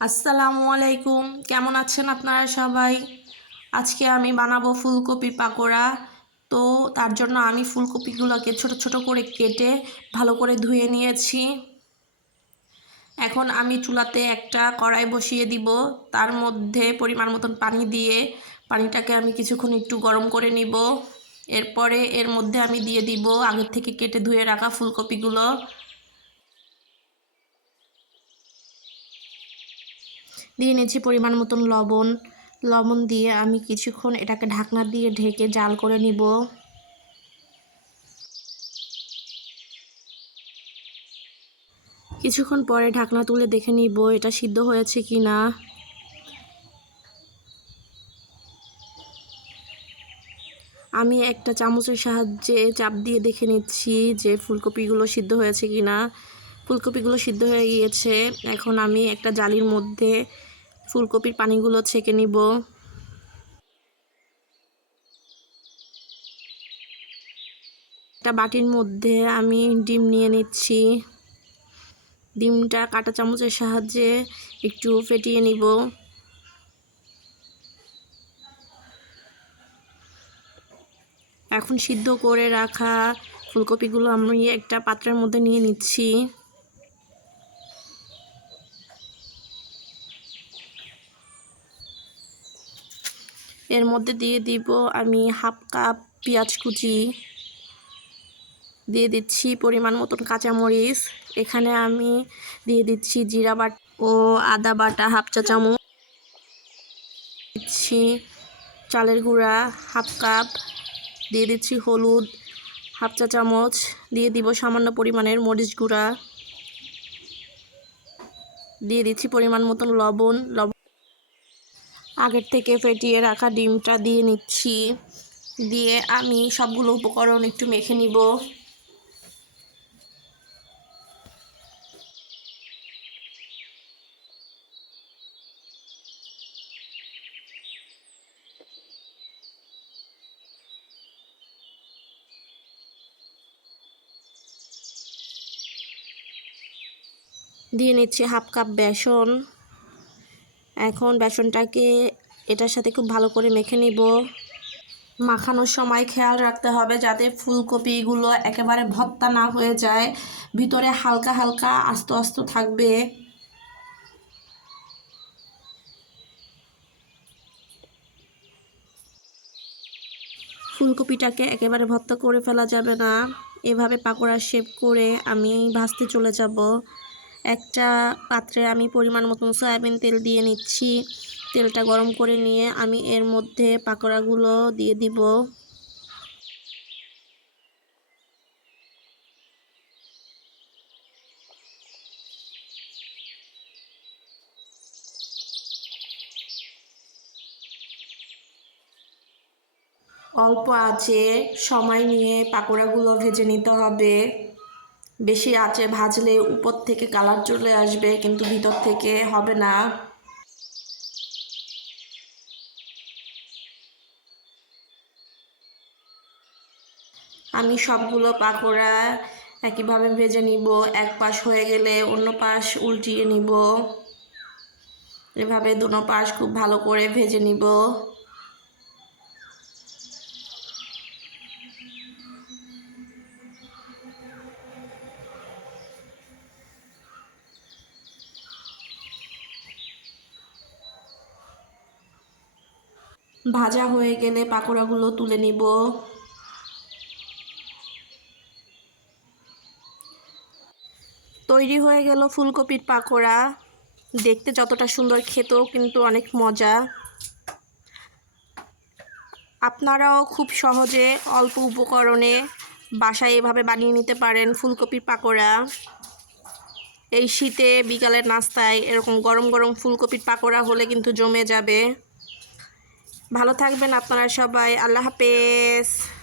আসসালামু আলাইকুম। কেমন আছেন আপনারা সবাই? আজকে আমি বানাবো ফুলকপির পাকোড়া। তো তার জন্য আমি ফুলকপিগুলোকে ছোট ছোট করে কেটে ভালো করে ধুয়ে নিয়েছি। এখন আমি চুলাতে একটা কড়াই বসিয়ে দিব। তার মধ্যে পরিমাণ মতন পানি দিয়ে পানিটাকে আমি কিছুক্ষণ একটু গরম করে নিব। এরপরে এর মধ্যে আমি দিয়ে দিব আগের থেকে কেটে ধুয়ে রাখা ফুলকপিগুলো। দিয়ে নিয়েছি পরিমাণ মতন লবণ। লবণ দিয়ে আমি কিছুক্ষণ এটাকে ঢাকনা দিয়ে ঢেকে জাল করে নিব। কিছুক্ষণ পরে ঢাকনা তুলে দেখে নিব এটা সিদ্ধ হয়েছে কি না আমি একটা চামচের সাহায্যে চাপ দিয়ে দেখে নিচ্ছি যে ফুলকপিগুলো সিদ্ধ হয়েছে কি না ফুলকপিগুলো সিদ্ধ হয়ে গিয়েছে। এখন আমি একটা জালির মধ্যে ফুলকপির পানিগুলো ছেঁকে নিব। একটা বাটির মধ্যে আমি ডিম নিয়ে নিচ্ছি। ডিমটা কাঁটা চামচের সাহায্যে একটু ফেটিয়ে নিব। এখন সিদ্ধ করে রাখা ফুলকপিগুলো আমি একটা পাত্রের মধ্যে নিয়ে নিচ্ছি। এর মধ্যে দিয়ে দিব আমি হাফ কাপ পেঁয়াজ কুচি। দিয়ে দিচ্ছি পরিমাণ মতন কাঁচামরিচ। এখানে আমি দিয়ে দিচ্ছি জিরা বাট ও আদা বাটা হাফ চা চামচ। দিচ্ছি চালের গুঁড়া হাফ কাপ। দিয়ে দিচ্ছি হলুদ হাফ চা চামচ। দিয়ে দিব সামান্য পরিমাণের মরিচ গুঁড়া। দিয়ে দিচ্ছি পরিমাণ মতন লবণ। লবণ আগের থেকে ফেটিয়ে রাখা ডিমটা দিয়ে নিচ্ছি। দিয়ে আমি সবগুলো উপকরণ একটু মেখে নিব। দিয়ে নিচ্ছি হাফ কাপ বেসন। এখন বেসনটাকে এটার সাথে খুব ভালো করে মেখে নিব। মাখানোর সময় খেয়াল রাখতে হবে যাতে ফুলকপিগুলো একেবারে ভত্তা না হয়ে যায়। ভিতরে হালকা হালকা আস্ত আস্ত থাকবে। ফুলকপিটাকে একেবারে ভর্তা করে ফেলা যাবে না। এভাবে পাকোড়া শেপ করে আমি ভাজতে চলে যাব। একটা পাত্রে আমি পরিমাণ মতন সয়াবিন তেল দিয়ে নিচ্ছি। তেলটা গরম করে নিয়ে আমি এর মধ্যে পাকোড়াগুলো দিয়ে দিব। অল্প আছে, সময় নিয়ে পাকোড়াগুলো ভেজে নিতে হবে। বেশি আঁচে ভাজলে উপর থেকে কালার চলে আসবে, কিন্তু ভিতর থেকে হবে না। আমি সবগুলো পাকোড়া একইভাবে ভেজে নিব, এক পাশ হয়ে গেলে অন্য পাশ উল্টিয়ে নিব। এভাবে দুনো পাশ খুব ভালো করে ভেজে নিব। ভাজা হয়ে গেলে পাকোড়াগুলো তুলে নিব। তৈরি হয়ে গেল ফুলকপির পাকোড়া। দেখতে যতটা সুন্দর খেতেও কিন্তু অনেক মজা। আপনারাও খুব সহজে অল্প উপকরণে বাসায় এভাবে বানিয়ে নিতে পারেন ফুলকপির পাকোড়া। এই শীতে বিকালের নাস্তায় এরকম গরম গরম ফুলকপির পাকোড়া হলে কিন্তু জমে যাবে। ভালো থাকবেন আপনারা সবাই। আল্লাহ হাফেজ।